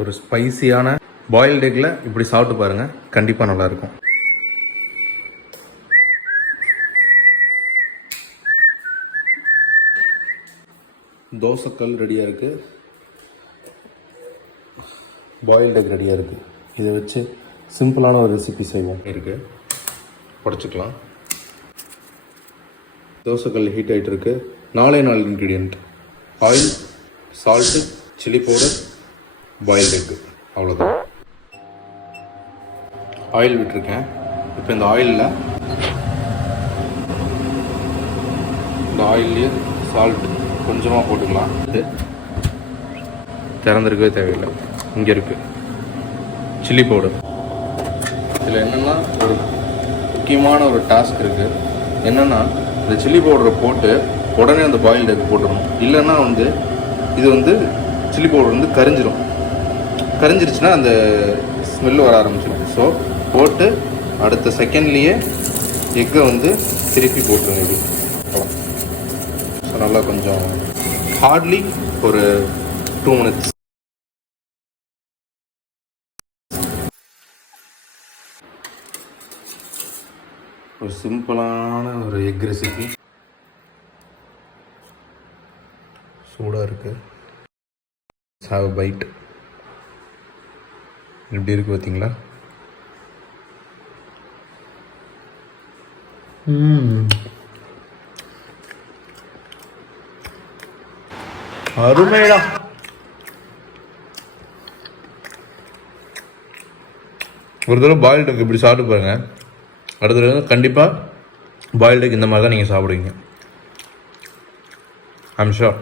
ஒரு ஸ்பைசியான பாயில்டு எக்கில் இப்படி சாப்பிட்டு பாருங்கள், கண்டிப்பாக நல்லாயிருக்கும். தோசைக்கல் ரெடியாக இருக்குது, பாயில்டு எக் ரெடியாக இருக்குது. இதை வச்சு சிம்பிளான ஒரு ரெசிபி செய்வோம். இருக்குது, உடச்சிக்கலாம். தோசைக்கல் ஹீட் ஆகிட்டு இருக்கு. 4 ingredient: oil, salt, chilli powder, boiled egg, அவ்வளோதான். ஆயில் விட்டுருக்கேன். இப்போ இந்த ஆயில்லையே சால்ட் கொஞ்சமாக போட்டுக்கலாம். திறந்துருக்கவே தேவையில்லை. இங்கே இருக்குது சில்லி பவுடர். இதில் என்னென்னா ஒரு முக்கியமான ஒரு டாஸ்க் இருக்குது. என்னென்னா இந்த சில்லி பவுடரை போட்டு உடனே அந்த பாயில்டு எக் போட்டுடணும். இல்லைன்னா இது சில்லி பவுடர் கரிஞ்சிருச்சுன்னா அந்த ஸ்மெல்லு வர ஆரம்பிச்சிடும். ஸோ போட்டு அடுத்த செகண்ட்லேயே எக்கை திருப்பி போட்டுருங்க. ஸோ நல்லா கொஞ்சம் ஹார்ட்லி ஒரு 2 minutes. ஒரு சிம்பிளான ஒரு எக் ரெசிபி. சூடாக இருக்குது. Have a byte. எப்படி இருக்குது பார்த்தீங்களா? அருமைடா. ஒரு தடவை பாயில்டு எக் இப்படி சாப்பிட்டு பாருங்க. அடுத்த தடவை கண்டிப்பாக பாயில்டு எக் இந்த மாதிரி தான் நீங்கள் சாப்பிடுவீங்க. I'm sure.